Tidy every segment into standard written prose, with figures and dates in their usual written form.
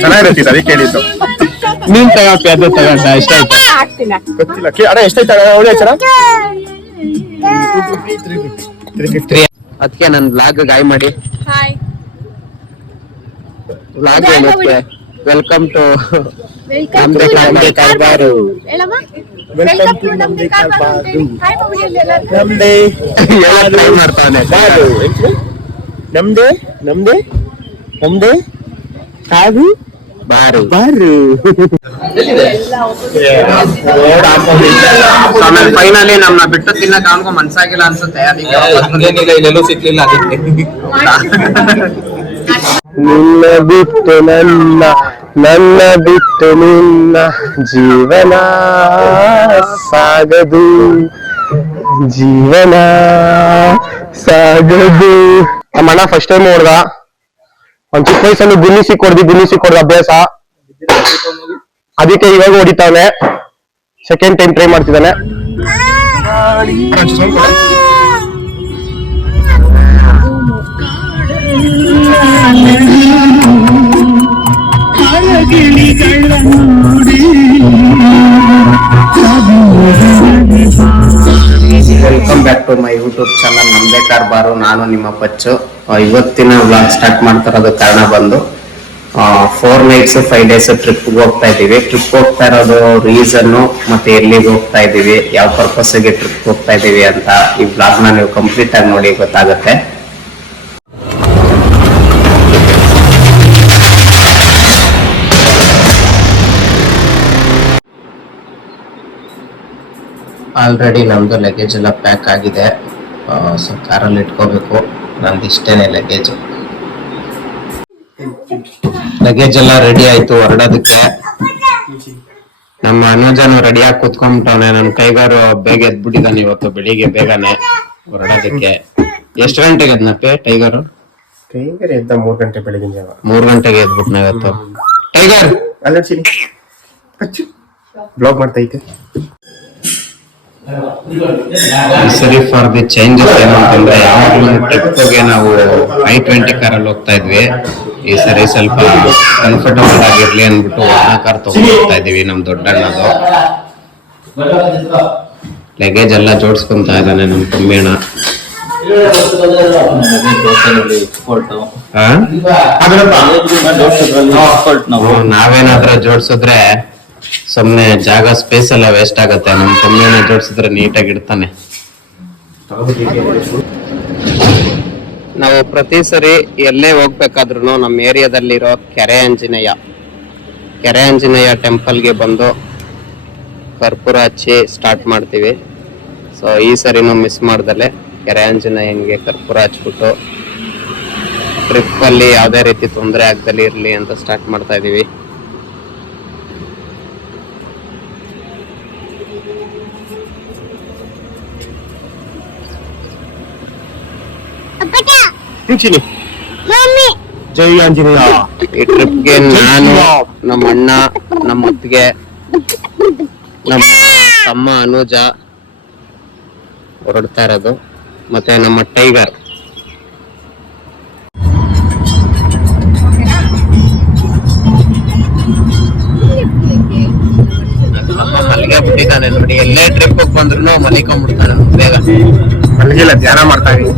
ಚೆನ್ನಾಗಿರುತ್ತೆ ಅದಕ್ಕೆ ಕೇಳಿದ್ದು. ನೀನ್ ತಗೋತಿ ಅದು ತಗೊಂಡ ಎಷ್ಟಾಯ್ತು ಗೊತ್ತಿಲ್ಲ. ಅಣ್ಣ ಎಷ್ಟಾಯ್ತು ಅವಳಿ ಹಚ್ಚರ? ಅದಕ್ಕೆ ನನ್ ಬ್ಲಾಗ್ ಗಾಯ್ ಮಾಡಿ. ಬ್ಲಾಗ್ ಹೇಳುತ್ತೆ ವೆಲ್ಕಮ್ ಟು ನಮ್ದೇ ಕಾರ್ಬಾರು. ವೆಲ್ಕಮ್ ಟು ನಮ್ದೇ ಕಾರ್ಬಾರು. ನಮ್ದೇ ಟ್ರೈ ಮಾಡ್ತಾನೆ. ನಮ್ದೇ ನಮ್ದೇ ನಮ್ದೇ ಕಾದು ಬಾರು ಬಾರು. ಆಮೇಲೆ ಫೈನಲಿ ನಮ್ನ ಬಿಟ್ಟು ತಿನ್ನಕ್ ಅವನ್ಗೂ ಮನ್ಸಾಗಿಲ್ಲ ಅನ್ಸುತ್ತೆ. ಅದಕ್ಕೆ ಸಿಕ್ಲಿಲ್ಲ ಅದಕ್ಕೆ. ನಿನ್ನ ಬಿಟ್ಟು ನನ್ನ ನನ್ನ ಬಿಟ್ಟು ನಿನ್ನ ಜೀವನ ಸಾಗದು ಜೀವನ ಸಾಗದು. ಅಮ್ಮಣ್ಣ ಫಸ್ಟ್ ಟೈಮ್ ನೋಡ್ದ. ಒಂದ್ ಚಿಕ್ಕ ವಯಸ್ಸಲ್ಲಿ ಗುಣಿಸಿ ಕೊಡ್ದ ಅಭ್ಯಾಸ. ಅದಕ್ಕೆ ಇವಾಗ ಹೊಡಿತಾವನೆ. ಸೆಕೆಂಡ್ ಟೈಮ್ ಟ್ರೈ ಮಾಡ್ತಿದ್ದಾನೆ. Welcome back to my YouTube channel ನಮ್ದೇ ಕಾರ್ಬಾರು. ನಾನು ನಿಮ್ಮ ಪಚ್ಚು. ಇವತ್ತಿನ ವ್ಲಾಗ್ ಸ್ಟಾರ್ಟ್ ಮಾಡ್ತಿರೋದು ಕಾರಣ ಬಂದು 4 nights 5 days ಟ್ರಿಪ್ ಹೋಗ್ತಾ ಇದೀವಿ. ಟ್ರಿಪ್ ಹೋಗ್ತಾ ಇರೋದು ರೀಸನ್ನು ಮತ್ತೆ ಎಲ್ಲಿಗೆ ಹೋಗ್ತಾ ಇದೀವಿ, ಯಾವ ಪರ್ಪಸ್ಗೆ ಟ್ರಿಪ್ ಹೋಗ್ತಾ ಇದೀವಿ ಅಂತ ಈ ವ್ಲಾಗ್ ನ ನೀವು ಕಂಪ್ಲೀಟ್ ಆಗಿ ನೋಡಿ ಗೊತ್ತಾಗುತ್ತೆ. ಆಲ್ರೆಡಿ ನಮ್ದು ಲಗೇಜ್ ಎಲ್ಲ ಪ್ಯಾಕ್ ಆಗಿದೆ. ಸೊ ಕಾರಲ್ಲಿ ಇಟ್ಕೋಬೇಕು. ನಂದು ಇಷ್ಟೇನೆ ಲಗೇಜ್ ಎಲ್ಲ ರೆಡಿ ಆಯ್ತು ಹೊರಡೋದಕ್ಕೆ. ನಮ್ಮ ಅನುಜನು ರೆಡಿಯಾಗಿ ಕುತ್ಕೊಂಡ್ಬಿಟ್ಟವನೆ. ನನ್ ಕೈಗಾರು ಬೇಗ ಎದ್ಬಿಟ್ಟಿದ್ದಾನೆ ಇವತ್ತು ಬೆಳಿಗ್ಗೆ ಬೇಗನೆ ಹೊರಡೋದಕ್ಕೆ. ಎಷ್ಟು ಗಂಟೆಗೆ ಎದ್ನಪ್ಪೆ ಟೈಗರು? ಟೈಗರ್ ಎದ್ದ 3 ಗಂಟೆ ಬೆಳಗಿನ ಜಾವ. 3 ಗಂಟೆಗೆ ಎದ್ಬಿಟ್ನ ಇವತ್ತು ಟೈಗರ್. ಅಲ್ಲ ಬ್ಲಾಗ್ ಮಾಡ್ತೈತೆ. ಸರಿ ಫಾರ್ ದಿ ಚೇಂಜಸ್ ಏನು ಅಂತಂದ್ರೆ, ಯಾವಾಗಲೂ ಟ್ರಿಪ್ಗೆ ನಾವು I-20 ಕಾರಲ್ಲಿ ಹೋಗ್ತಾ ಇದ್ವಿ. ಈ ಸರಿ ಸ್ವಲ್ಪ ಕಂಫರ್ಟಬಲ್ ಆಗಿರ್ಲಿ ಅಂದ್ಬಿಟ್ಟು ಒಣ ಕಾರ್ ತಗೊಂಡು ಹೋಗ್ತಾ ಇದೀವಿ. ನಮ್ ದೊಡ್ಡಣ್ಣದು ಲಗೇಜ್ ಎಲ್ಲ ಜೋಡಿಸ್ಕೊಂತ ಇದ್ದಾನೆ ನಮ್ ಕಮ್ಮಿಯಣ್ಣ. ನಾವೇನಾದ್ರೂ ಜೋಡಿಸಿದ್ರೆ ಸುಮ್ನೆ ಜಾಗ ಸ್ಪೇಸ್ ಎಲ್ಲ ವೇಸ್ಟ್ ಆಗತ್ತೆ. ನಮ್ ಕಮ್ಮಿಯಣ್ಣ ಜೋಡಿಸಿದ್ರೆ ನೀಟಾಗಿ ಇಡ್ತಾನೆ. ನಾವು ಪ್ರತಿ ಸರಿ ಎಲ್ಲೇ ಹೋಗ್ಬೇಕಾದ್ರೂ ನಮ್ಮ ಏರಿಯಾದಲ್ಲಿರೋ ಕೆರೆ ಆಂಜನೇಯ ಟೆಂಪಲ್ಗೆ ಬಂದು ಕರ್ಪೂರ ಹಚ್ಚಿ ಸ್ಟಾರ್ಟ್ ಮಾಡ್ತೀವಿ. ಸೊ ಈ ಸರಿನೂ ಮಿಸ್ ಮಾಡ್ದಲೆ ಕೆರೆ ಆಂಜನೇಯನ್ಗೆ ಕರ್ಪೂರ ಹಚ್ಬಿಟ್ಟು ಟ್ರಿಪ್ಪಲ್ಲಿ ಯಾವುದೇ ರೀತಿ ತೊಂದರೆ ಆಗ್ದಲೇ ಇರಲಿ ಅಂತ ಸ್ಟಾರ್ಟ್ ಮಾಡ್ತಾ ಇದೀವಿ. ಜೈ ಆಂಜನೇಯ. ಈ ಟ್ರಿಪ್ಗೆ ನಾನು, ನಮ್ಮ ಅಣ್ಣ, ನಮ್ಮ ಅತ್ತಿಗೆ, ನಮ್ಮ ತಮ್ಮ ಅನುಜ ಹೊರಡ್ತಾ ಇರೋದು, ಮತ್ತೆ ನಮ್ಮ ಟೈಗರ್. ಮಲ್ಲಿಗೆ ಬಿಟ್ಟಿದ್ದಾನೆ ನೋಡಿ. ಎಲ್ಲೇ ಟ್ರಿಪ್ ಬಂದ್ರು ಮಲಿಕೊಂಡ್ಬಿಡ್ತಾನೆ ಬೇಗ. ಮಲ್ಲಿಗೆಲ್ಲ ಧ್ಯಾನ ಮಾಡ್ತಾ ಇದೀವಿ.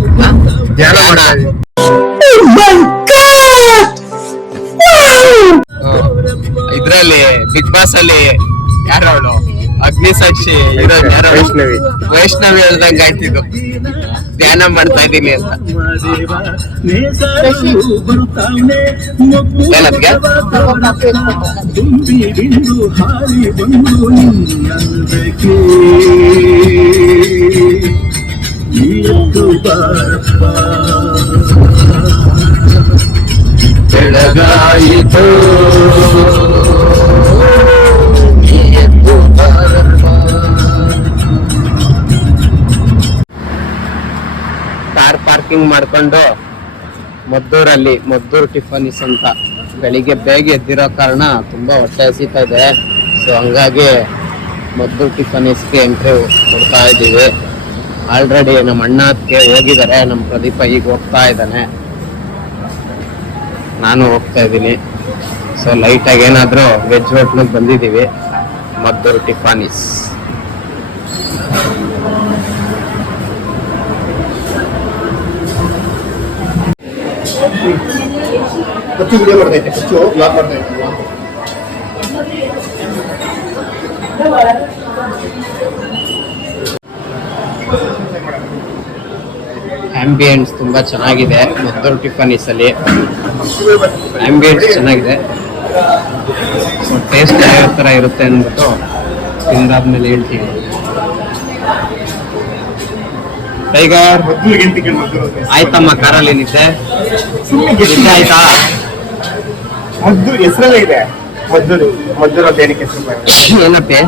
ಇದ್ರಲ್ಲಿ ಬಿಗ್ ಬಾಸ್ ಅಲ್ಲಿ ಯಾರು ಅವಳು ಅಗ್ನಿಸಾಕ್ಷಿ ವೈಷ್ಣವಿ ಹೇಳ್ದಂಗ ಆಯ್ತಿದ್ದು. ಧ್ಯಾನ ಮಾಡ್ತಾ ಇದ್ದೀನಿ ಅಂತ. ಏನತ್ಗೆ ಬೆಳಗಾಯಿತು ಕಾರ್ ಪಾರ್ಕಿಂಗ್ ಮಾಡ್ಕೊಂಡು ಮದ್ದೂರು ಟಿಫಾನಿಸ್ ಅಂತ ಬೆಳಿಗ್ಗೆ ಬೇಗ ಎದ್ದಿರೋ ಕಾರಣ ತುಂಬಾ ಹೊಟ್ಟೆ ಹಸಿತಾ ಇದೆ. ಸೊ ಹಂಗಾಗಿ ಮದ್ದೂರು ಟಿಫಾನಿಸ್ಗೆ ಎಂಟ್ರಿ ಕೊಡ್ತಾ ಇದ್ದೀವಿ. ಆಲ್ರೆಡಿ ನಮ್ಮ ಅಣ್ಣಕ್ಕೆ ಹೋಗಿದ್ದಾರೆ. ನಮ್ಮ ಪ್ರದೀಪ ಈಗ ಹೋಗ್ತಾ ಇದ್ದಾನೆ. ನಾನು ಹೋಗ್ತಾ ಇದ್ದೀನಿ. ಸೊ ಲೈಟಾಗಿ ಏನಾದರೂ ವೆಜ್ ಹೋಟ್ಲಿಗೆ ಬಂದಿದ್ದೀವಿ, ಮದ್ದೂರು ಟಿಫಾನಿಸ್. ಆಂಬಿಯನ್ಸ್ ತುಂಬಾ ಚೆನ್ನಾಗಿದೆ ಮದ್ದೂರು ಟಿಫಾನಿಸ್ ಅಲ್ಲಿ. ಆಂಬಿಯನ್ಸ್ ಚೆನ್ನಾಗಿದೆ. ಸೊ ಟೇಸ್ಟ್ ಯಾವ ಥರ ಇರುತ್ತೆ ಅಂದ್ಬಿಟ್ಟು ತಿಂದಾದ್ಮೇಲೆ ಹೇಳ್ತೀವಿ. ಟೈಗರ್ ಆಯ್ತಮ್ಮ ಕಾರಲ್ಲಿ ನಿದ್ದೆ ಆಯ್ತಾ? ಮದ್ದೂರು ಹೆಸರಲ್ಲೇ ಇದೆ. ಮದ್ದೂರು ಅಂತ ಏನಕ್ಕೆ ಹೆಸರು ಬಂದಿದ್ದು? ಏನಪ್ಪೆ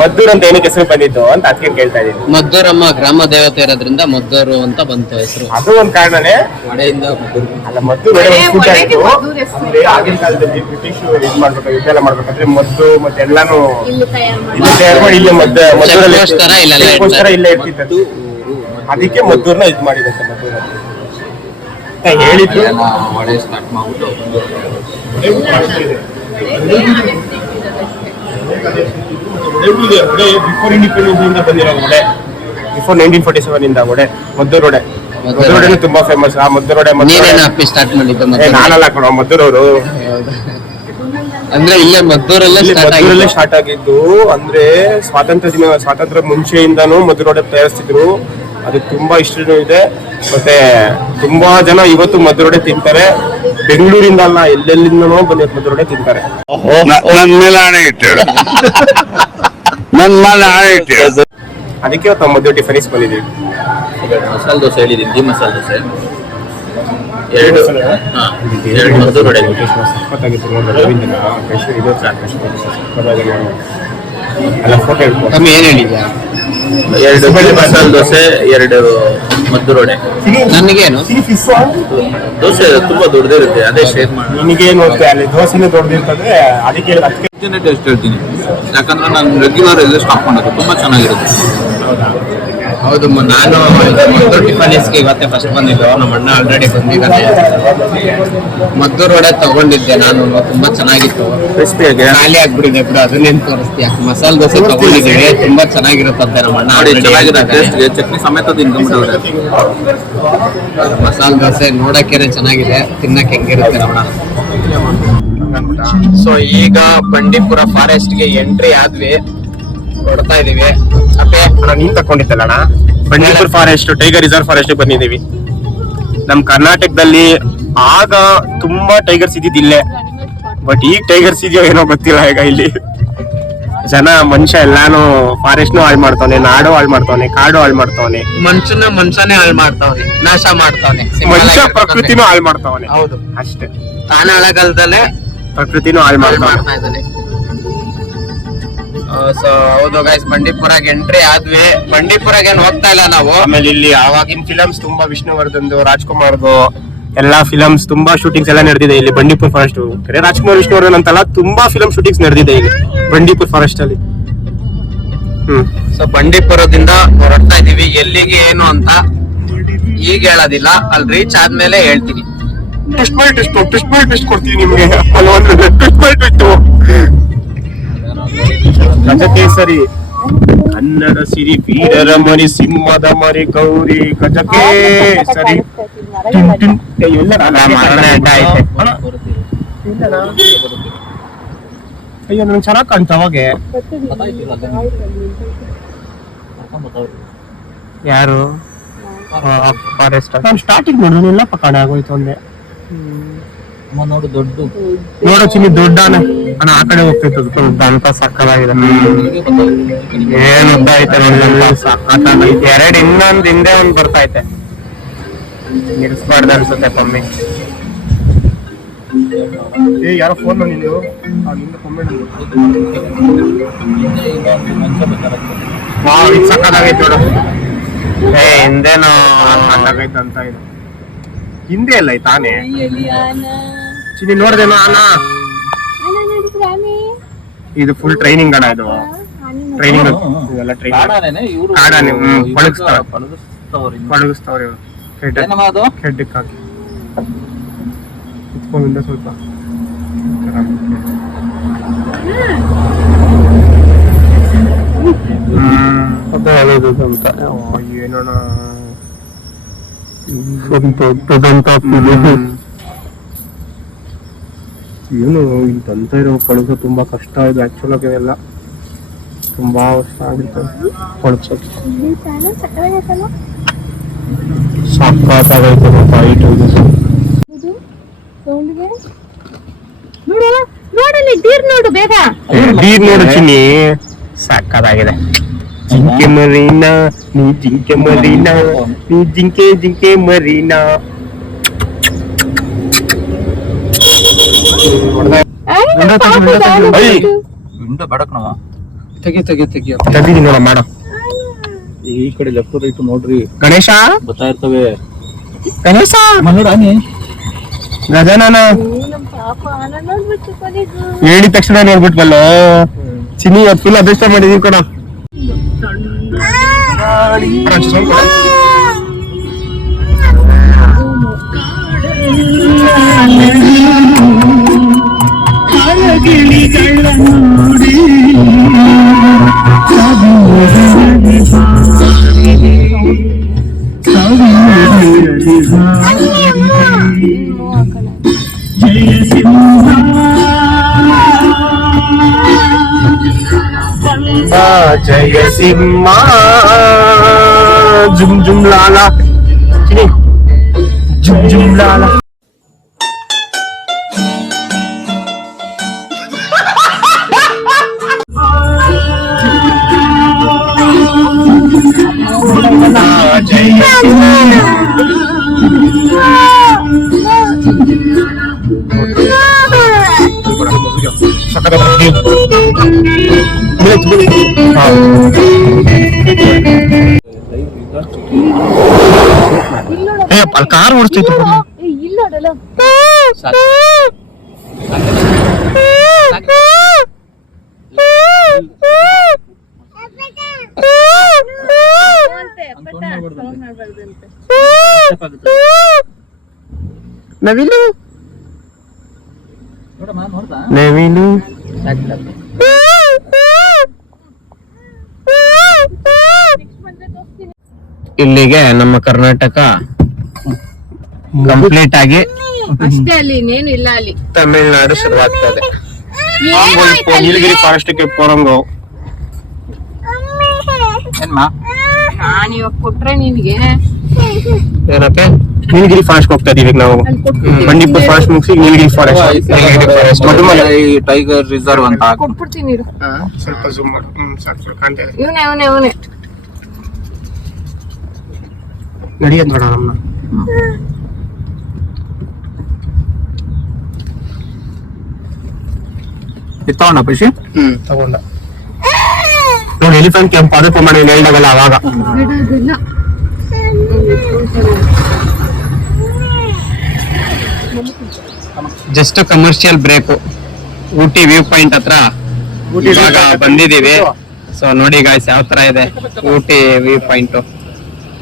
ಮದ್ದೂರು ಅಂತ ಏನಕ್ಕೆ ಹೆಸರು ಬಂದಿದ್ದು ಅಂತ ಅದಕ್ಕೆ ಕೇಳ್ತಾ ಇದೀನಿ. ಮದ್ದೂರಮ್ಮ ಗ್ರಾಮ ದೇವತೆ ಇರೋದ್ರಿಂದ ಮದ್ದೂರು ಅಂತ ಬಂತು ಹೆಸರು. ಅದು ಒಂದ್ ಕಾರಣನೇ. ಮಳೆಯಿಂದ ಅಲ್ಲ, ಮದ್ದೂರು ಫುಡ್ ಆಯ್ತು. ಅಂದ್ರೆ ಆಗಿನ ಕಾಲದಲ್ಲಿ ಬ್ರಿಟಿಷ್ ಇದ್ ಮಾಡ್ಬೇಕು, ಯುದ್ಧ ಎಲ್ಲ ಮಾಡ್ಬೇಕಾದ್ರೆ ಮದ್ದು ಮತ್ತೆ ಎಲ್ಲಾನು ಇಲ್ಲಿ ತಯಾರು ಮಾಡಿ ಇಲ್ಲೇ ಮದ್ದೂರಲ್ಲಿ ಇಲ್ಲೇ ಇರ್ತಿತ್ತು. ಅದಕ್ಕೆ ಮದ್ದೂರ್ನ ಇದ್ ಮಾಡಿದಂತೆ ಮದ್ದೂರಲ್ಲಿ ಹೇಳಿದ್ದು. ಮಳೆ ಸ್ಟಾರ್ಟ್ ಮಾಡ್ಬಿಟ್ಟು ಬಿಫೋರ್ ಇಂಡಿಪೆಂಡೆನ್ಸ್ ಇಂದ ಬಂದಿರೋ ಒಡೆ, ಬಿಫೋರ್ 1947 ಇಂದ ಒಡೆ, ಮದ್ದೂರು ಒಡೆ. ಮದ್ದೂರು ಒಡೆನು ತುಂಬಾ ಫೇಮಸ್. ಆ ಮದ್ದೂರು ಒಡೆ ಸ್ಟಾರ್ಟ್ ಮಾಡಿದ್ದು ನಾನಲ್ಲ ಕಣೋ, ಮದ್ದೂರವರು. ಅಂದ್ರೆ ಇಲ್ಲೇ ಮದ್ದೂರಲ್ಲೇ ಸ್ಟಾರ್ಟ್ ಆಗಿದ್ದು. ಅಂದ್ರೆ ಸ್ವಾತಂತ್ರ್ಯ ಮುಂಚೆಯಿಂದಾನು ಮದ್ದೂರು ಒಡೆ ತಯಾರಿಸ್ತಿದ್ರು. ಅದು ತುಂಬಾ ಇಷ್ಟನೂ ಇದೆ. ಮತ್ತೆ ತುಂಬಾ ಜನ ಇವತ್ತು ಮದ್ದೂರೊಡೆ ತಿಂತಾರೆ. ಬೆಂಗಳೂರಿಂದ ಅಲ್ಲ, ಎಲ್ಲೆಲ್ಲಿಂದನೋ ಬಂದ ಮದ್ದೂರೊಡೆ ತಿಂತಾರೆ. ಅದಕ್ಕೆ ಇವತ್ತು ಮದ್ದೂರು ಟಿಫಾನಿಸ್ ಬಂದಿದ್ದೀವಿ. ಮಸಾಲೆ ದೋಸೆ ಹೇಳಿದ್ದೀನಿ, ಘೀ ಮಸಾಲೆ ದೋಸೆ ಎರಡು ಮದ್ದೂರು ವಡೆ. ಸಖತ್ತಾಗಿತ್ತು ಅಲ್ಲ, ಫೋಟೋ ಇಟ್ಕೊಂಡು ಕಮ್ಮಿ ಏನ್ ಹೇಳಿದ್ಯಾ? ಎರಡು ಮಸಾಲೆ ದೋಸೆ, ಎರಡು ಮದ್ದೂರು ವಡೆ. ನನಗೇನು ದೋಸೆ ತುಂಬಾ ದೊಡ್ಡದಿರುತ್ತೆ, ಅದೇ ಶೇರ್ ಮಾಡಿ. ನಿನಗೇನು ಅಲ್ಲಿ ದೋಸೆನೇ ದೊಡ್ಡದಿರ್ತದೆ. ಅದಕ್ಕೆ ಟೇಸ್ಟ್ ಹೇಳ್ತೀನಿ, ಯಾಕಂದ್ರೆ ನಾನು ರೆಗ್ಯುಲರ್ ಎಲ್ಲ ಸ್ಟಾಪ್ ಮಾಡೋದು ತುಂಬಾ ಚೆನ್ನಾಗಿರುತ್ತೆ. ಹೌದು, ನಾನು ಮದ್ದೂರು ಟಿಫಾನಿಸ್ಗೆ ಇವತ್ತೇ ಫಸ್ಟ್ ಬಂದಿದ್ದು. ನಮ್ಮ ಅಣ್ಣ ಆಲ್ರೆಡಿ ಬಂದಿದ್ದಾನೆ. ಮದ್ದೂರು ವಡೆ ತಗೊಂಡಿದ್ದೆ ನಾನು, ತುಂಬಾ ಚೆನ್ನಾಗಿತ್ತು. ಖಾಲಿ ಆಗ್ಬಿಟ್ಟಿದೆ ಬಿಡು, ಅದನ್ನೇನು ತೋರಿಸ್ತೀಯ. ಮಸಾಲೆ ದೋಸೆ ತಗೊಂಡಿದ್ದೀವಿ, ತುಂಬಾ ಚೆನ್ನಾಗಿರುತ್ತಂತೆ. ನಮ್ಮ ಅಣ್ಣ ಚೆನ್ನಾಗಿರುತ್ತೆ, ಚಟ್ನಿ ಸಮೇತ ತಿನ್ಕೊಂಡ್ಬಿಟ್ಟವ್ರೆ. ಮಸಾಲೆ ದೋಸೆ ನೋಡಕ್ಕೆ ಚೆನ್ನಾಗಿದೆ, ತಿನ್ನಕ್ಕೆ ಹೆಂಗಿರುತ್ತೆ ನೋಡ. ಸೊ ಈಗ ಬಂಡೀಪುರ ಫಾರೆಸ್ಟ್ಗೆ ಎಂಟ್ರಿ ಆದ್ವಿ, ಹೊಡ್ತಾ ಇದೀವಿ. ಅಪ್ಪೆ ನೀನ್ ತಕೊಂಡಿದ್ದಲ್ಲ ಅಣ್ಣ, Bandipur forest, tiger reserve forest ಬಂದಿದ್ದೀವಿ. ನಮ್ ಕರ್ನಾಟಕದಲ್ಲಿ ಆಗ ತುಂಬಾ ಟೈಗರ್ಸ್ ಇದ್ದಿದ್ದಿಲ್ಲೇ, ಬಟ್ ಈಗ ಟೈಗರ್ಸ್ ಇದೆಯೋ ಏನೋ ಗೊತ್ತಿಲ್ಲ. ಈಗ ಇಲ್ಲಿ ಜನ ಮನುಷ್ಯ ಎಲ್ಲಾನು ಫಾರೆಸ್ಟ್ ಹಾಳು ಮಾಡ್ತಾವನೆ, ನಾಡು ಹಾಳು ಮಾಡ್ತಾವನೆ, ಕಾಡು ಹಾಳು ಮಾಡ್ತಾವನೆ, ಮನುಷ್ಯನೇ ಹಾಳು ಮಾಡ್ತಾವನೆ, ನಾಶ ಮಾಡ್ತಾವನೆ, ಮನುಷ್ಯ ಪ್ರಕೃತಿನೂ ಹಾಳು ಮಾಡ್ತಾವನೆ. ಹೌದು, ಅಷ್ಟೇ. ತಾನ ಹಳಗಲ್ದಲ್ಲೇ ಪ್ರಕೃತಿನೂ ಹಾಳು ಮಾಡ್ತಾ ಇದ್ದಾನೆ. ಸೊ ಹೌದು ಗೈಸ್, ಬಂಡೀಪುರಾಗ ಎಂಟ್ರಿ ಆದ್ವಿ. ಬಂಡೀಪುರಾಗ ಏನ್ ಹೋಗ್ತಾ ಇಲ್ಲ ನಾವು. ಆಮೇಲೆ ಇಲ್ಲಿ ಆವಾಗಿನ ಫಿಲಮ್ಸ್ ತುಂಬಾ, ವಿಷ್ಣುವರ್ಧನ್ದು, ರಾಜ್ಕುಮಾರ್ದು ಎಲ್ಲಾ ಫಿಲಮ್ಸ್ ತುಂಬಾ ಶೂಟಿಂಗ್ಸ್ ಎಲ್ಲ ನಡೆದಿದೆ ಇಲ್ಲಿ ಬಂಡೀಪುರ ಫಾರೆಸ್ಟ್. ರಾಜ್ಕುಮಾರ್, ವಿಷ್ಣುವರ್ಧನ್ ಅಂತಲ್ಲ, ತುಂಬಾ ಫಿಲಮ್ ಶೂಟಿಂಗ್ಸ್ ನಡೆದಿದೆ ಇಲ್ಲಿ ಬಂಡೀಪುರ ಫಾರೆಸ್ಟ್ ಅಲ್ಲಿ. ಸೊ ಬಂಡೀಪುರದಿಂದ ಹೊರಡ್ತಾ ಇದೀವಿ. ಎಲ್ಲಿಗೆ ಏನು ಅಂತ ಈಗ ಹೇಳೋದಿಲ್ಲ, ಅಲ್ಲಿ ರೀಚ್ ಆದ್ಮೇಲೆ ಹೇಳ್ತೀನಿ. ಟೆಸ್ಟ್ ಕೊಡ್ತೀವಿ ನಿಮ್ಗೆ. ಟೆಸ್ಟ್ ಗಜಕೇಸರಿ, ಕನ್ನಡ ಸಿರಿ, ವೀರರ ಮರಿ, ಸಿಂಹದ ಮರಿ, ಗೌರಿ ಗಜಕೇಸರಿ. ಅಯ್ಯೋ, ನನ್ ಚೆನ್ನಾಗ್ ಕಾಣ್ತ ಅವಾಗೆ. ಯಾರು ಫಾರೆಸ್ಟ್ ನಾನು ಸ್ಟಾರ್ಟಿಂಗ್ ನೋಡು, ಎಲ್ಲ ಪಕಾಡ ಆಗೋಯ್ತು ಒಂದೇ. ನೋಡು ದೊಡ್ಡ ನೋಡೋ ಚಿನ್ನಿ ದೊಡ್ಡ ಅಣ್ಣ, ಆ ಕಡೆ ಹೋಗ್ತೈತೆ ದೊಡ್ಡ ಅಂತ. ಸಕ್ಕದಾಗಿದೆ. ಏನ್ ಉದ್ದ ಐತೆ ನೋಡಿ, ಸಕ್ಕತ್ತಾಗೈತೆ. ಎರಡು ಇನ್ನೊಂದ್ ಹಿಂದೆ ಒಂದ್ ಬರ್ತೈತೆ, ನಿಲ್ಸ್ಬಾರ್ದು ಅನ್ಸುತ್ತೆ ಕಮ್ಮಿ. ಯಾರೋ ಫೋನ್ ನಿಂದು ಸಕ್ಕದಾಗೈತೆ ನೋಡು. ಹಿಂದೇನು ಸಕ್ಕದಾಗೈತೆ ಅಂತ ಇದು. ಹಿಂದೆ ಎಲ್ಲ ಐತೆ ಆನೆ. ಚಿನ್ನಿ ನೋಡ್ದೇನೋ ಆನ? ಇದು ಫುಲ್ ಟ್ರೈನಿಂಗ್ ಅಣ್ಣ. ಇದು ಟ್ರೈನಿಂಗ್, ಇದೆಲ್ಲ ಟ್ರೈನಿಂಗ್. ಕಾಡಾನೆ ಪಳಗಿಸ್ತಾವ್ರೆ, ಹೆಡ್ಡಕ್ಕೆ ಹಾಕಿ ಎತ್ಕೊಂಡಿಂದ ಸ್ವಲ್ಪ ಏನೋಣ ಏನು ಇಂತ ಇರೋ ಪಳಸ ತುಂಬಾ ಕಷ್ಟ ಇದೆ ಆಕ್ಚುಲ್ ಆಗಿ ಎಲ್ಲ ತುಂಬಾ ವರ್ಷ ಆಗಿತ್ತು ಪಳಸೋಕೆ ಸಾಕಾಗೈತೆ ಫೈಟ್ ನೋಡಲ್ಲಿ ದೀರ್ ನೋಡು ಬೇಗ ನೀರ್ ನೋಡು ಚಿನ್ನಿ ಸಾಕಾಗಿದೆ ಜಿಂಕೆ ಮರೀನಾ ನೀ ಜಿಂಕೆ ಮರೀನಾ ನೀ ಜಿಂಕೆ ಮರೀನಾ ವಿಂಡೋ ಬೇಡಕ್ನವ ತೆಗೀನಿ ನೋಡ ಮಾಡ ಈ ಕಡೆ ಲೆಫ್ಟ್ ರೈಟ್ ನೋಡ್ರಿ ಗಣೇಶ ಬರ್ತಾ ಇರ್ತವೆ ಗಣೇಶ ಮನೋರಾಣಿ ಗಜಾನನ ಹೇಳಿದ ತಕ್ಷಣ ನೋಡ್ಬಿಟ್ವಲ್ಲೋ ಚಿನ್ನಿ ಇವತ್ತು ಫುಲ್ ಅದೃಷ್ಟ ಮಾಡಿದೀವಿ ಕಣ ಜಯ ಸಿಂಹ ಜುಮ್ ಜುಮ್ ಲಾಲಾ ಚಿನ್ನಿ ಜುಮ್ ಜುಮ್ ಲಾಲಾ ಜಯ ಕಾರ್ ಓಡಿಸ್ತಿತ್ತು ಇಲ್ಲೋಡಲ್ಲ ನವಿಲು ನವಿಲು ಇಲ್ಲಿಗೆ ನಮ್ಮ ಕರ್ನಾಟಕ ಕಂಪ್ಲೀಟ್ ಆಗಿ ಅಷ್ಟೇ ಅಲ್ಲಿ ಇನ್ನೇನು ಇಲ್ಲ ಅಲ್ಲಿ ತಮಿಳ್ನಾಡು ಶುರುವಾಗ್ತದೆ ಏನಾಯ್ತು ಅಲ್ಲಿ? ನೀಲಗಿರಿ ಫಾರೆಸ್ಟ್ ಗೆ ಪೋರಂಗೋ ಏನ್ಮಾ ನಾನ್ ಇವಾಗ ಕೊಟ್ರೆ ನಿನ್ಗೆ ಏನಕ್ಕೆ ನೀಲಗಿರಿ ಫಾರೆಸ್ಟ್ ಹೋಗ್ತಾ ಇದೀವಿ ಈಗ ನಾವು ಅಲ್ಲಿ ಕೊಟ್ಬಿಡ್ತೀನಿ. ಬಂಡೀಪುರ ಫಾರೆಸ್ಟ್ ಮುಗಿಸಿ ನೀಲಗಿರಿ ಫಾರೆಸ್ಟ್ ಮಧುಮಲ ಟೈಗರ್ ರಿಸರ್ವ್ ಅಂತ ಹಾಕು. ಕೊಟ್ಬಿಡ್ತೀನಿ ಇರು. ಸ್ವಲ್ಪ ಜೂಮ್ ಮಾಡು ಸಾಕು ಕಾಣ್ತಾ ಇದೆ ಇವನೇ ನಡಿಯೋದ್ ನೋಡ ನಮ್ಮನ್ನ ತಗೊಂಡ ಪೈಸೆ ತಗೊಂಡ ನೋಡಿ ಎಲಿಫೆಂಟ್ ಕೆಂಪು ಅದೇ ಪ್ರಮಾಣ ಹೇಳ್ದಾಗಲ್ಲ ಅವಾಗ ಬಿಡೋದಿಲ್ಲ. Just commercial break Ooty view point ಹತ್ರ ಇವಾಗ ಬಂದಿದೀವಿ ಸೊ ನೋಡಿ ಗಾಯ್ಸ್ ಯಾವ ತರ ಇದೆ ಊಟಿ ವ್ಯೂ ಪಾಯಿಂಟ್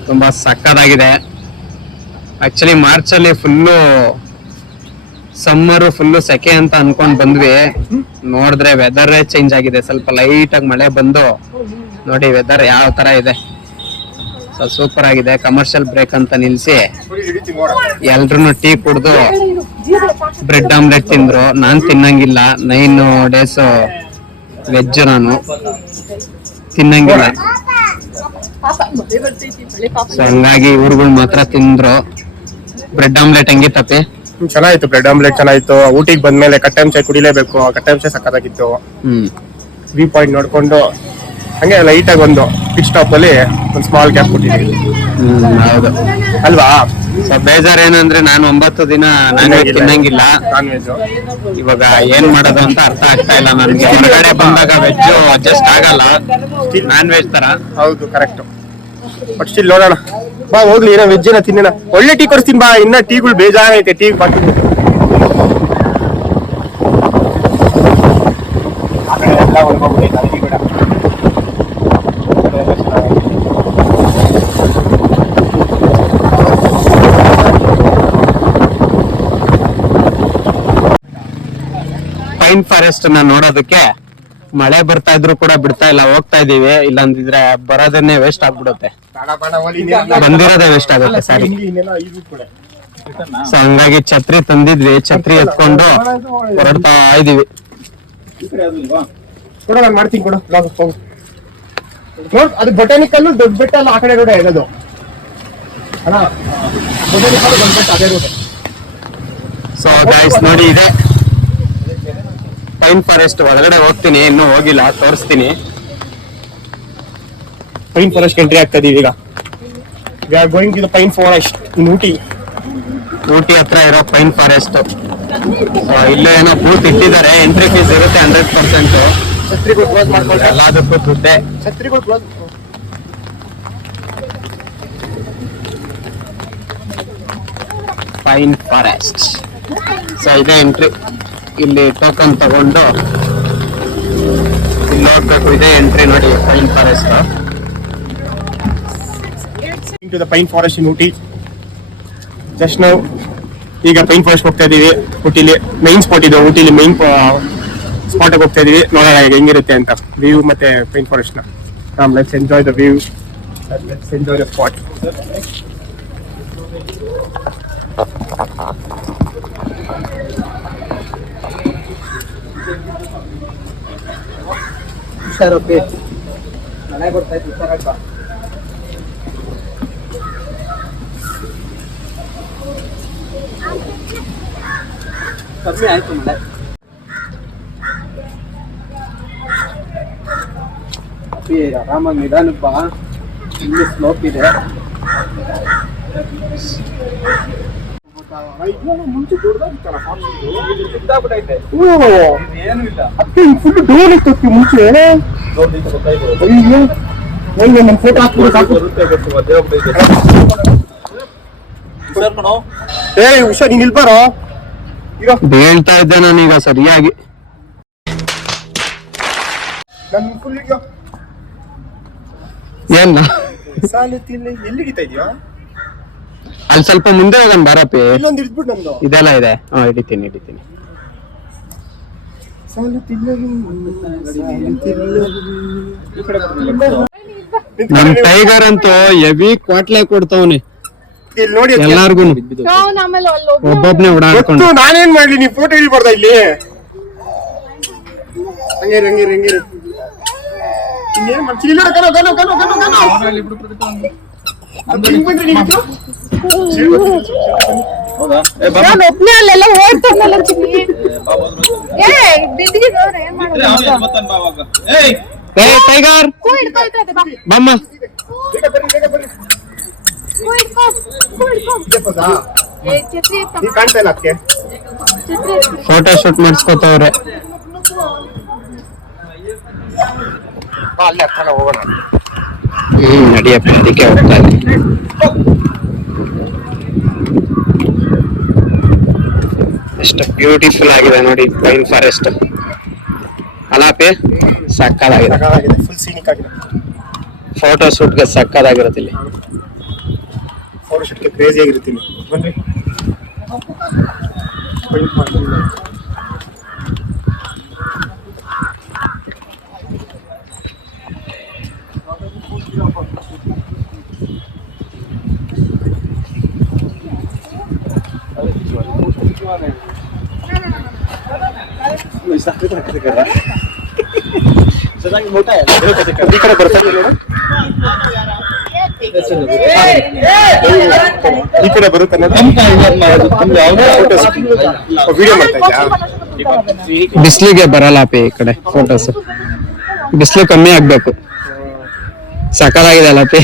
ತುಂಬಾ ಸಕ್ಕದಾಗಿದೆ ಆಕ್ಚುಲಿ ಮಾರ್ಚ್ ಅಲ್ಲಿ ಫುಲ್ಲು ಸಮ್ಮರ್ ಫುಲ್ಲು ಸೆಕೆ ಅಂತ ಅನ್ಕೊಂಡ್ ಬಂದ್ವಿ ನೋಡಿದ್ರೆ ವೆದರ್ ಚೇಂಜ್ ಆಗಿದೆ ಸ್ವಲ್ಪ ಲೈಟ್ ಆಗಿ ಮಳೆ ಬಂದು ನೋಡಿ ವೆದರ್ ಯಾವ ತರ ಇದೆ ಸೊ ಸೂಪರ್ ಆಗಿದೆ ಕಮರ್ಷಿಯಲ್ ಬ್ರೇಕ್ ಅಂತ ನಿಲ್ಸಿ ಎಲ್ರು ಟೀ ಕುಡ್ದು ಬ್ರೆಡ್ ಆಮ್ಲೆಟ್ ತಿಂದ್ರು ನಾನ್ ತಿನ್ನಂಗಿಲ್ಲ 9 days ವೆಜ್ ನಾನು ತಿನ್ನಂಗಿಲ್ಲ ಸೊ ಹಂಗಾಗಿ ಇವ್ರುಗಳು ಮಾತ್ರ ತಿಂದ್ರು ಬ್ರೆಡ್ ಆಮ್ಲೆಟ್ ಹೆಂಗಿತ್ತಪ್ಪಿ ಚೆನ್ನಾಗಿತ್ತು ಬ್ರೆಡ್ ಆಮ್ಲೆಟ್ ಚೆನ್ನಾಗಿತ್ತು ಊಟಿಗೆ ಬಂದ್ಮೇಲೆ ಕಟ್ಟೆ ಚಾಯ್ ಕುಡಿಲೇಬೇಕು ಕಟ್ಟೆ ಚಾಯ್ ಸಕ್ಕತ್ತಾಗಿತ್ತು ವ್ಯೂ ಪಾಯಿಂಟ್ ನೋಡ್ಕೊಂಡು ಹಂಗೆ ಲೈಟ್ ಆಗಿ ಒಂದು ಪಿಟ್ ಸ್ಟಾಪ್ ಅಲ್ಲಿ ಒಂದು ಸ್ಮಾಲ್ ಗ್ಯಾಪ್ ಕೊಟ್ಟಿದ್ದೀವಿ ಹೌದು ಅಲ್ವಾ ಸೊ ಬೇಜಾರ್ ಏನಂದ್ರೆ ನಾನು 9 ದಿನ ನಾನ್ ವೆಜ್ ತಿನ್ನಂಗಿಲ್ಲ ನಾನ್ ವೆಜ್ ಇವಾಗ ಏನ್ ಮಾಡೋದು ಅಂತ ಅರ್ಥ ಆಗ್ತಾ ಇಲ್ಲ ನನ್ಗೆ ಹೊರಗಡೆ ಬಂದಾಗ ವೆಜ್ ಅಡ್ಜಸ್ಟ್ ಆಗಲ್ಲ ನಾನ್ ವೆಜ್ ತರ ಹೌದು ಕರೆಕ್ಟ್ ಬಟ್ ಸ್ಟಿಲ್ ನೋಡೋಣ ಬಾ ಹೋಗ್ಲಿ ಏನೋ ವೆಜ್ ಏನ ತಿನ್ನೋಣ ಒಳ್ಳೆ ಟೀ ಕೊಡ್ತೀನಿ ಬಾ ಇನ್ನ ಟೀಗಳು ಬೇಜಾರೈತೆ ಟೀ ಬಾಕಿ ಎಲ್ಲ ಹೊರಗೋಗ್ಬಿಟ್ಟೈತೆ ಅದಕ್ಕೆ ಬೇಡ ಪೈನ್ ಫಾರೆಸ್ಟ್ ನ ನೋಡೋದಕ್ಕೆ ಮಳೆ ಬರ್ತಾ ಇದ್ರು ಕೂಡ ಬಿಡ್ತಾ ಇಲ್ಲ, ಹೋಗ್ತಾ ಇದೀವಿ. ಇಲ್ಲಾಂದಿದ್ರೆ ಬರೋದನ್ನೇ ವೇಸ್ಟ್ ಆಗ್ಬಿಡುತ್ತೆ, ಬಂದಿರೋದೇ ವೇಸ್ಟ್ ಆಗುತ್ತೆ ಸಾರಿ. ಸೊ ಹಂಗಾಗಿ ಛತ್ರಿ ತಂದಿದ್ವಿ, ಛತ್ರಿ ಎತ್ಕೊಂಡು ಹೊರಡ್ತಾ ಇದೀವಿ. ಕೊಡ ನಾನು ಮಾಡ್ತೀನಿ ಕೊಡು ನೋಡ್, ಅದು ಬೊಟಾನಿಕಲ್ ದೊಡ್ಡ ಬೆಟ್ಟ ಅಲ್ಲ, ಆ ಕಡೆ ರೋಡ್ ಇರೋದು ಅಲ್ಲ, ಬೊಟಾನಿಕಲ್ ದೊಡ್ಡ ಬೆಟ್ಟ ಅದೇ ರೋಡ್. ಸೊ ಗೈಸ್ ನೋಡಿ, ಇದೆ ಪೈನ್ ಫಾರೆಸ್ಟ್. ಒಳಗಡೆ ಹೋಗ್ತೀನಿ, ಇನ್ನೂ ಹೋಗಿಲ್ಲ, ತೋರಿಸ್ತೀನಿ. ಪೈನ್ ಫಾರೆಸ್ಟ್ ಎಂಟ್ರಿ ಆಗ್ತಾ ಇದೀವಿ ಈಗ. We are going to the pine forest in Ooty. Ooty ಹತ್ರ ಇರೋ ಪೈನ್ ಫಾರೆಸ್ಟ್. ಇಲ್ಲೇ ಏನೋ ಬೂತ್ ಇಟ್ಟಿದ್ದಾರೆ, ಎಂಟ್ರಿ ಫೀಸ್ ಇರುತ್ತೆ 100%. ಛತ್ರಿಗಳು ಕ್ಲೋಸ್ ಮಾಡ್ಕೊಳ್ತಾರೆ, ಎಲ್ಲದಕ್ಕೂ ದುಡ್ಡೆ. ಛತ್ರಿಗಳು ಕ್ಲೋಸ್. Pine forest. ಸೊ ಇದೇ ಎಂಟ್ರಿ. ಇಲ್ಲಿ ಟೋಕನ್ ತಗೊಂಡು ಇಲ್ಲಿ ಹೋಗ್ಬೇಕು. ಇದೇ ಎಂಟ್ರಿ ನೋಡಿ, pine forest. To the pine forest in Ooty. Just ನಾವು ಈಗ ಪೈನ್ ಫಾರೆಸ್ಟ್ ಹೋಗ್ತಾ ಇದೀವಿ. ಊಟಿಲಿ ಮೈನ್ ಸ್ಪಾಟ್ ಇದೆ, ಊಟಿಲಿ ಮೈನ್ ಸ್ಪಾಟ್ ಹೋಗ್ತಾ ಇದೀವಿ. ನೋಡೋಣ ಈಗ ಹೆಂಗಿರುತ್ತೆ ಅಂತ ವ್ಯೂ ಮತ್ತೆ ಪೈನ್ ಫಾರೆಸ್ಟ್ ನ. Let's enjoy the view, let's enjoy the spot. ಮಳೆ ಬರ್ತಾ ಇತ್ತು, ಕಮ್ಮಿ ಆಯ್ತು ಮಳೆ. ಆರಾಮಾಗಿ ನಿಧಾನಪ್ಪ, ಇಲ್ಲಿ ಸ್ಲೋಪ್ ಇದೆ. ಮುಂಚೆ ಫುಲ್ ಡೋರ್ ಇತ್ತು ಮುಂಚೆ. ನಮ್ಮ ಫೋಟೋ ಹಾಕ್ಬಿಡು ಸಾಕು. ಏ ಹುಷಾರ್, ನೀನ್ ಇಲ್ಬಾರೋ. ಹೇಳ್ತಾ ಇದ್ದೆ ನಾನೀಗ ಸರಿಯಾಗಿ. ನನ್ ಫುಲ್ ಏನ್ ಸಾಲುತ್ತಿಲ್ಲ, ಎಲ್ಲಿ ಹಿಡಿತಾ ಇದೀಯಾ? ಅಲ್ಲಿ ಸ್ವಲ್ಪ ಮುಂದೆ ಹೋಗೋಣ ಬಾರಪ್ಪಿ. ಇಲ್ಲೊಂದು ಹಿಡಿದ್ಬಿಟ್ಟು ನಂದು ಇದೆಲ್ಲ ಇದೆ. ಹಿಡಿತೀನಿ. ನಮ್ ಟೈಗರ್ ಅಂತೂ ಹೆವಿ ಕ್ವಾಟ್ಲೆ ಕೊಡ್ತಾವನೆ ಇಲ್ಲಿ ನೋಡಿ ಎಲ್ಲಾರ್ಗು. ಆಮೇಲೆ ಒಬ್ಬೊಬ್ನೇ ಓಡಾಡ್ಕೊಂಡು. ನಾನೇನ್ ಮಾಡ್ಲಿ, ನೀ ಫೋಟೋ ಹಿಡಿಬಾರ್ದ ಇಲ್ಲಿ? ಹಂಗೇರಿ ಇನ್ನೇನ್ ಮಾಡ್ತೀನಿ? ಇಲ್ಲ ಕಣೋ. ನಾನು ಒಬ್ನೇ ಅಲ್ಲೆಲ್ಲ ಓಡ್ತಾನಲ್ಲ ಚಿಕ್ಕಿ. ಏ ಬಿದ್ದಿದ್ದವ್ರೆ ಏನ್ ಮಾಡೋದು? ಟೈಗರ್ ಕೂ ಹಿಡ್ಕೊಳ್ತದೆ ಬಾ. ಬಮ್ಮ. ಕೂ ಹಿಡ್ಕೊ. ಏ ಛತ್ರಿ ಎತ್ತ. ನೀ ಕಾಣ್ತಾ ಇಲ್ಲ ಅದಕ್ಕೆ. ಛತ್ರಿ ಎತ್ತ. ಫೋಟೋ ಶೂಟ್ ಮಾಡಿಸ್ಕೊತವ್ರೆ. ಅಲ್ಲೇ ಹತ್ರ ಹೋಗೋಣ. ನಡಿಯಪ್ಪ, ಅದಕ್ಕೆ ಹೋಗ್ತಾ ಇದ್ದೀನಿ. ಎಷ್ಟು ಬ್ಯೂಟಿಫುಲ್ ಆಗಿದೆ ನೋಡಿ ಪೈನ್ ಫಾರೆಸ್ಟ್. ಅಲಾಪಿ ಸಕ್ಕದಾಗಿದೆ, ಫುಲ್ ಸೀನಿಕ್ ಆಗಿದೆ. ಫೋಟೋ ಶೂಟ್ಗೆ ಸಕ್ಕದಾಗಿರುತ್ತೆ ಇಲ್ಲಿ. ಫೋಟೋ ಶೂಟ್ಗೆ ಕ್ರೇಜಿ ಆಗಿರ್ತೀನಿ. ಬನ್ನಿ ಈ ಕಡೆ ಬರ್ತಾರೆ ನೋಡು, ಈ ಕಡೆ ಬರುತ್ತೆ ವಿಡಿಯೋ ಮಾಡ್ತಾ ಇದ್ಯಾ? ಬಿಸ್ಲಿಗೆ ಬರಲ್ಲ ಪಿ ಈ ಕಡೆ ಫೋಟೋಸ್. ಬಿಸ್ಲು ಕಮ್ಮಿ ಆಗ್ಬೇಕು. ಸಕ್ಕದಾಗಿದೆ ಅಲ್ಲ ಪಿ.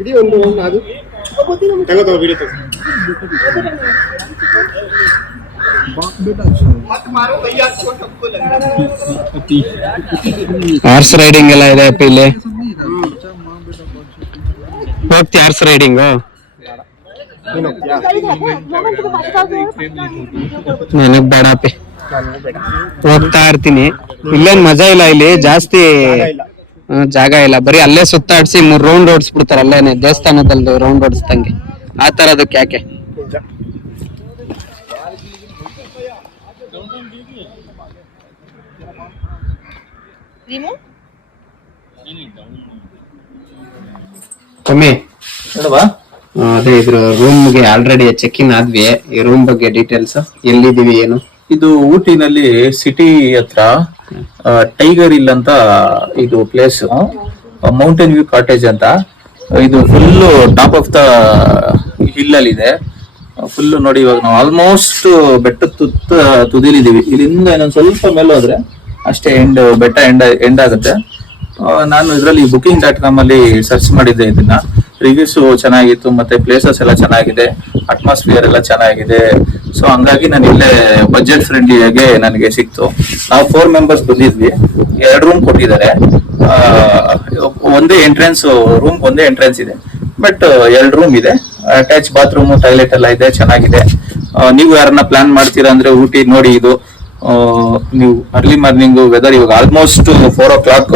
ಇಡೀ ಒಂದು ಅದು ತಗೋ ವಿಡಿಯೋ ತಗೋ. ಹಾರ್ಸ್ ರೈಡಿಂಗ್ ಎಲ್ಲ ಇದೆ ಅಪ್ಪ ಇಲ್ಲಿ. ಹೋಗ್ತಿ ಹಾರ್ಸ್ ರೈಡಿಂಗ್? ನನಗ್ ಬೇಡ ಅಪ್ಪಿ, ಹೋಗ್ತಾ ಇರ್ತೀನಿ. ಇಲ್ಲೇನ್ ಮಜಾ ಇಲ್ಲ, ಇಲ್ಲಿ ಜಾಸ್ತಿ ಜಾಗ ಇಲ್ಲ, ಬರೀ ಅಲ್ಲೇ ಸುತ್ತಾಡ್ಸಿ 3 ರೌಂಡ್ ಓಡಿಸ್ಬಿಡ್ತಾರೆ ಅಲ್ಲೇನೆ, ದೇವಸ್ಥಾನದಲ್ಲಿ ರೌಂಡ್ ಓಡಿಸ್ದಂಗೆ ಆ ತರದಕ್ಕೆ ಯಾಕೆ. ಕಮ್ಮಿ ಅದೇ ಇದ್ರ ರೂಮ್ಗೆ ಆಲ್ರೆಡಿ ಚೆಕ್ ಇನ್ ಆದ್ವಿ. ಈ ರೂಮ್ ಬಗ್ಗೆ ಡೀಟೇಲ್ಸ್, ಎಲ್ಲಿದೀವಿ ಏನು? ಇದು ಊಟಿನಲ್ಲಿ ಸಿಟಿ ಹತ್ರ ಟೈಗರ್ ಹಿಲ್ ಅಂತ ಇದು ಪ್ಲೇಸ್, ಮೌಂಟೇನ್ ವ್ಯೂ ಕಾಟೇಜ್ ಅಂತ. ಇದು full top of the hill ಅಲ್ಲಿ ಇದೆ. ಫುಲ್ ನೋಡಿ, ಇವಾಗ ನಾವು ಆಲ್ಮೋಸ್ಟ್ ಬೆಟ್ಟದ ತುದಿಲಿದೀವಿ. ಇಲ್ಲಿಂದ ಇನ್ನೊಂದ್ ಸ್ವಲ್ಪ ಮೇಲೆ ಹೋದ್ರೆ ಅಷ್ಟೇ ಬೆಟ್ಟ ಎಂಡ್ ಆಗುತ್ತೆ. ನಾನು ಇದರಲ್ಲಿ booking.com ಅಲ್ಲಿ ಸರ್ಚ್ ಮಾಡಿದ್ದೆ ಇದನ್ನ. ರಿವ್ಯೂಸ್ ಚೆನ್ನಾಗಿತ್ತು, ಮತ್ತೆ ಪ್ಲೇಸಸ್ ಎಲ್ಲ ಚೆನ್ನಾಗಿದೆ, ಅಟ್ಮಾಸ್ಫಿಯರ್ ಎಲ್ಲ ಚೆನ್ನಾಗಿದೆ. ಸೊ ಹಂಗಾಗಿ ನಾನು ಇಲ್ಲೇ ಬಜೆಟ್ ಫ್ರೆಂಡ್ಲಿಯಾಗೆ ನನಗೆ ಸಿಕ್ತು. ನಾವು 4 ಮೆಂಬರ್ಸ್ ಬಂದಿದ್ವಿ. 2 ರೂಮ್ ಕೊಟ್ಟಿದ್ದಾರೆ. ಒಂದೇ ಎಂಟ್ರೆನ್ಸ್, ರೂಮ್ ಒಂದೇ ಎಂಟ್ರೆನ್ಸ್ ಇದೆ, ಬಟ್ 2 ರೂಮ್ ಇದೆ. ಅಟ್ಯಾಚ್ ಬಾತ್ರೂಮ್, ಟಾಯ್ಲೆಟ್ ಎಲ್ಲ ಇದೆ, ಚೆನ್ನಾಗಿದೆ. ನೀವು ಯಾರನ್ನ ಪ್ಲಾನ್ ಮಾಡ್ತೀರಾ ಅಂದ್ರೆ ಊಟಿ ನೋಡಿ. ಇದು ನೀವು ಅರ್ಲಿ ಮಾರ್ನಿಂಗ್ ವೆದರ್, ಇವಾಗ almost 4 o'clock,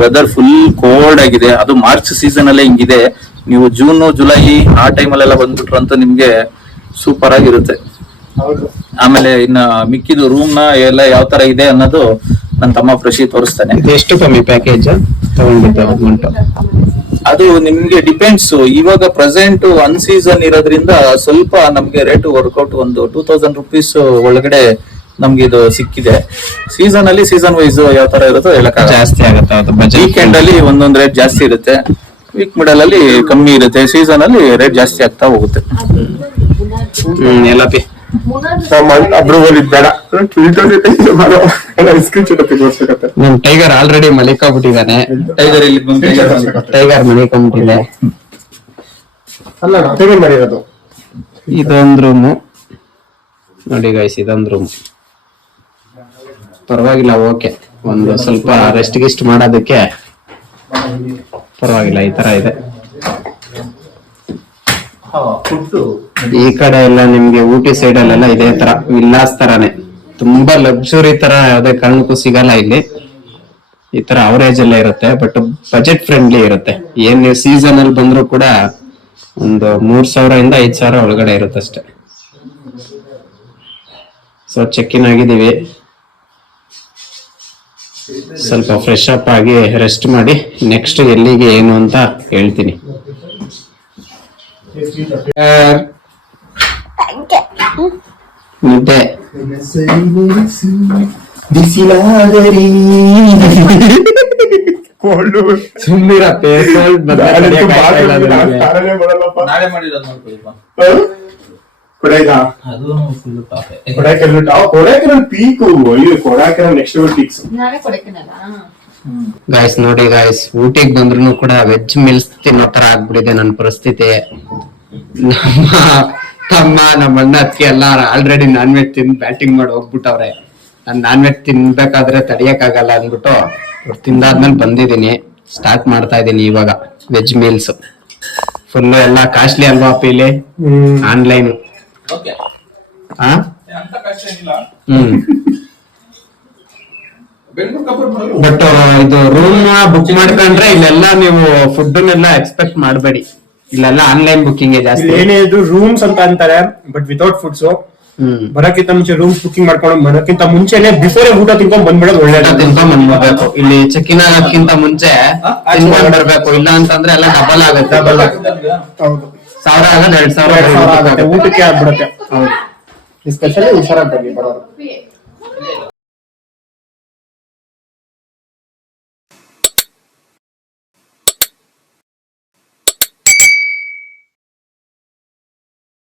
weather full cold ಆಗಿದೆ. ಅದು ಮಾರ್ಚ್ ಸೀಸನ್ ಅಲ್ಲೇ ಹಿಂಗಿದೆ. ನೀವು ಜೂನ್ ಜುಲೈ ಆ ಟೈಮಲ್ಲೆಲ್ಲ ಬಂದ್ಬಿಟ್ರು ಅಂತ ನಿಮ್ಗೆ ಸೂಪರ್ ಆಗಿರುತ್ತೆ. ಆಮೇಲೆ ಇನ್ನ ಮಿಕ್ಕಿದು ರೂಮ್ ನ ಎಲ್ಲ ಯಾವ ತರ ಇದೆ ಅನ್ನೋದು ನನ್ನ ತಮ್ಮ ಪ್ರಶಿ ತೋರಿಸ್ತಾನೆ. ಎಷ್ಟು ಕಮ್ಮಿ ಪ್ಯಾಕೇಜ್ ತಗೊಂಡಿದ್ದೆ? ಅದು ನಿಮ್ಗೆ ಡಿಪೆಂಡ್ಸ್. ಇವಾಗ ಪ್ರೆಸೆಂಟ್ ಒನ್ ಸೀಸನ್ ಇರೋದ್ರಿಂದ ಸ್ವಲ್ಪ ನಮ್ಗೆ ರೇಟ್ ವರ್ಕೌಟ್, ಒಂದು 2000 rupees ಒಳಗಡೆ ನಮ್ಗೆ ಇದು ಸಿಕ್ಕಿದೆ. ಸೀಸನ್ ಅಲ್ಲಿ ಸೀಸನ್ ವೈಸ್ ಯಾವ ತರ ಇರುತ್ತೋ ಹೇಳಕ್ಕಾಗಲ್ಲ, ಜಾಸ್ತಿ ಆಗುತ್ತೆ. ವೀಕೆಂಡ್ ಅಲ್ಲಿ ಒಂದೊಂದ್ ರೇಟ್ ಜಾಸ್ತಿ ಇರುತ್ತೆ, ವೀಕ್ ಮಿಡಲ್ ಅಲ್ಲಿ ಕಮ್ಮಿ ಇರುತ್ತೆ, ಸೀಸನ್ ಅಲ್ಲಿ ರೇಟ್ ಜಾಸ್ತಿ ಆಗ್ತಾ ಹೋಗುತ್ತೆ. ಎಲ್ಲಪಿ ಅಪ್ರೂವಲ್ ಇದ್ದಾರ ನಮ್ ಟೈಗರ್ ಆಲ್ರೆಡಿ ಮಲಿಕೊಂಡ್ಬಿಟ್ಟಿದ್ದಾನೆ. ಟೈಗರ್ ಮಲಿಕೊಂಡ್ಬಿಟ್ಟಿದೆ. ಅಲ್ಲ ಟೈಗರ್ ಮಾಡಿರೋದು. ಇದೊಂದ್ ರೂಮು ನೋಡಿ ಗೈಸ್, ಇದೊಂದ್ ರೂಮ್ ಪರವಾಗಿಲ್ಲ, ಓಕೆ. ಒಂದು ಸ್ವಲ್ಪ ರೆಸ್ಟ್ ಗಿಸ್ಟ್ ಮಾಡೋದಕ್ಕೆ ಪರವಾಗಿಲ್ಲ, ಈ ತರ ಇದೆ. ಈ ಕಡೆ ಎಲ್ಲ ನಿಮ್ಗೆ ಊಟಿ ಸೈಡ್ ಅಲ್ಲೆಲ್ಲ ಇದೇ ತರ ವಿಲ್ಲಾಸ್ ತರಾನೇ, ತುಂಬಾ ಲಕ್ಸುರಿ ತರ ಯಾವ್ದೇ ಕಾರಣಕ್ಕೂ ಸಿಗಲ್ಲ ಇಲ್ಲಿ. ಈ ತರ ಅವರೇಜ್ ಎಲ್ಲ ಇರುತ್ತೆ, ಬಟ್ ಬಜೆಟ್ ಫ್ರೆಂಡ್ಲಿ ಇರುತ್ತೆ. ಏನ್ ನೀವು ಸೀಸನ್ ಅಲ್ಲಿ ಬಂದ್ರು ಕೂಡ ಒಂದು 3000 ಇಂದ 5000 ಒಳಗಡೆ ಇರುತ್ತೆ ಅಷ್ಟೇ. ಸೊ ಚೆಕ್ ಇನ್ ಆಗಿದ್ದೀವಿ. ಸ್ವಲ್ಪ ಫ್ರೆಶ್ ಅಪ್ ಆಗಿ ರೆಸ್ಟ್ ಮಾಡಿ ನೆಕ್ಸ್ಟ್ ಎಲ್ಲಿಗೆ ಏನು ಅಂತ ಹೇಳ್ತೀನಿ. ನಿದ್ದೆ ಬಿಸಿಲಾಗರಿ ಸುಮ್ಮನಿರತ್ತೆ. ನಾಳೆ ಮಾಡಿರೋದು ನೋಡ್ಕೊಳ್ಳಿಪ್ಪ. ಕೊಡೈಕೆನಾಲ್ ಪೀಕು, ಕೊಡೈಕೆನಾಲ್ ನೆಕ್ಸ್ಟ್ ಪೀಕ್ಸ್. ಗಾಯ್ಸ್ ನೋಡಿ ಗಾಯ್ಸ್, ಊಟಿಗೆ ಬಂದ್ರು ಕೂಡ ವೆಜ್ ಮೀಲ್ಸ್ ತಿನ್ನೋ ತರ ಆಗ್ಬಿಟ್ಟಿದೆ ನನ್ನ ಪರಿಸ್ಥಿತಿ. ನಮ್ಮ ತಮ್ಮ, ನಮ್ಮ ಅಣ್ಣ, ಅತ್ತಿಗೆ ಎಲ್ಲ ಆಲ್ರೆಡಿ ನಾನ್ ವೆಜ್ ತಿಂದು ಬ್ಯಾಟಿಂಗ್ ಮಾಡಿ ಹೋಗ್ಬಿಟ್ಟವ್ರೆ. ನಾನು ನಾನ್ ವೆಜ್ ತಿನ್ಬೇಕಾದ್ರೆ ತಡಿಯಕ್ಕಾಗಲ್ಲ ಅಂದ್ಬಿಟ್ಟು ತಿಂದಾದ್ಮೇಲೆ ಬಂದಿದ್ದೀನಿ. ಸ್ಟಾರ್ಟ್ ಮಾಡ್ತಾ ಇದ್ದೀನಿ ಇವಾಗ ವೆಜ್ ಮೀಲ್ಸ್. ಫುಲ್ ಎಲ್ಲ ಕಾಸ್ಟ್ಲಿ ಅಲ್ವಾ ಇಲ್ಲಿ ಆನ್ಲೈನ್. ಬಟ್ ಇದು ರೂಮ್ ಬುಕ್ ಮಾಡ್ಕೊಂಡ್ರೆ ಇಲ್ಲೆಲ್ಲ ನೀವು ಫುಡ್ ಎಕ್ಸ್ಪೆಕ್ಟ್ ಮಾಡಬೇಡಿ. ಇಲ್ಲೆಲ್ಲ ಆನ್ಲೈನ್ ಬುಕ್ಕಿಂಗ್ ಜಾಸ್ತಿ. ಏನೇ ಇದು ರೂಮ್ಸ್ ಅಂತ ಅಂತಾರೆ, ಬಟ್ ವಿತೌಟ್ ಫುಡ್ಸ್. ಬರಕ್ಕಿಂತ ಮುಂಚೆ ರೂಮ್ಸ್ ಬುಕಿಂಗ್ ಮಾಡ್ಕೊಂಡು ಬರೋಕ್ಕಿಂತ ಮುಂಚೆನೆ ಬಿಫೋರ್ ಊಟ ತಿನ್ಕೊಂಡ್ ಬಂದ್ಬಿಡೋದು ಒಳ್ಳೇದು. ತಿನ್ಕೊಂಡ್ ಬಂದ್ಬಿಡ್ಬೇಕು. ಇಲ್ಲಿ ಚೆಕ್ ಇನ್ ಆಗೋಕ್ಕಿಂತ ಮುಂಚೆ ತಿನ್ಕೊಂಡ್ ಬರ್ಬೇಕು, ಇಲ್ಲ ಅಂತಂದ್ರೆ ಎಲ್ಲ ಡಬಲ್ ಆಗುತ್ತೆ. ಹೌದು, 1000 ಆಗೋದು 2000 ಊಟಕ್ಕೆ ಆಗ್ಬಿಡುತ್ತೆ. ಹೌದು, ಸ್ಪೆಷಲಿ ಹುಷಾರಾಗಿ ಬನ್ನಿ ಬರೋದು.